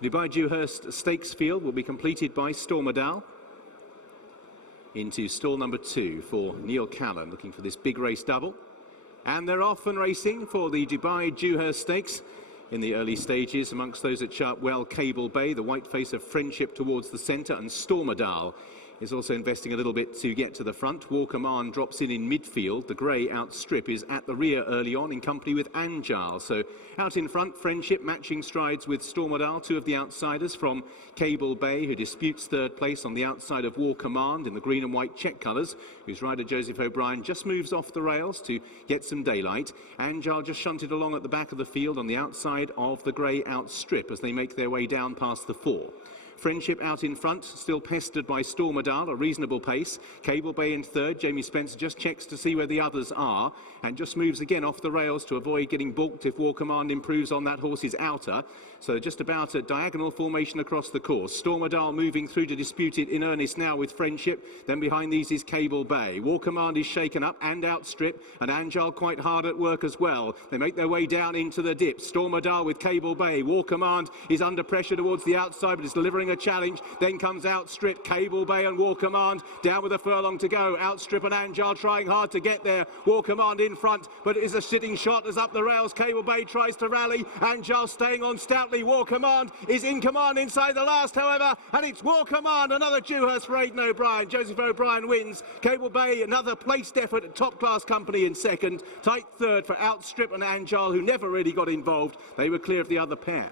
Dubai Dewhurst Stakes field will be completed by Stormadale. Into stall number 2 for Neil Callan, looking for this big race double. And they're off and racing for the Dubai Dewhurst Stakes in the early stages. Amongst those at Chartwell, Cable Bay, the white face of Friendship towards the centre, and Stormadale is also investing a little bit to get to the front. War Command drops in midfield. The grey Outstrip is at the rear early on in company with Anjal. So out in front, Friendship matching strides with Stormadale, two of the outsiders from Cable Bay, who disputes third place on the outside of War Command in the green and white check colours, whose rider Joseph O'Brien just moves off the rails to get some daylight. Anjal just shunted along at the back of the field on the outside of the grey Outstrip as they make their way down past the 4. Friendship out in front, still pestered by Stormadale, a reasonable pace. Cable Bay in third. Jamie Spencer just checks to see where the others are and just moves again off the rails to avoid getting balked if War Command improves on that horse's outer. So just about a diagonal formation across the course. Stormadale moving through to dispute it in earnest now with Friendship. Then behind these is Cable Bay. War Command is shaken up and Outstrip, and Anjal quite hard at work as well. They make their way down into the dip. Stormadale with Cable Bay. War Command is under pressure towards the outside, but is delivering a challenge. Then comes Outstrip, Cable Bay and War Command down with a furlong to go. Outstrip and Anjal trying hard to get there. War Command in front, but it is a sitting shot as up the rails. Cable Bay tries to rally. Anjal staying on stoutly. War Command is in command inside the last, however, and it's War Command, another Dewhurst for Aidan O'Brien. Joseph O'Brien wins. Cable Bay, another placed effort at top class company in second. Tight third for Outstrip and Anjal, who never really got involved. They were clear of the other pair.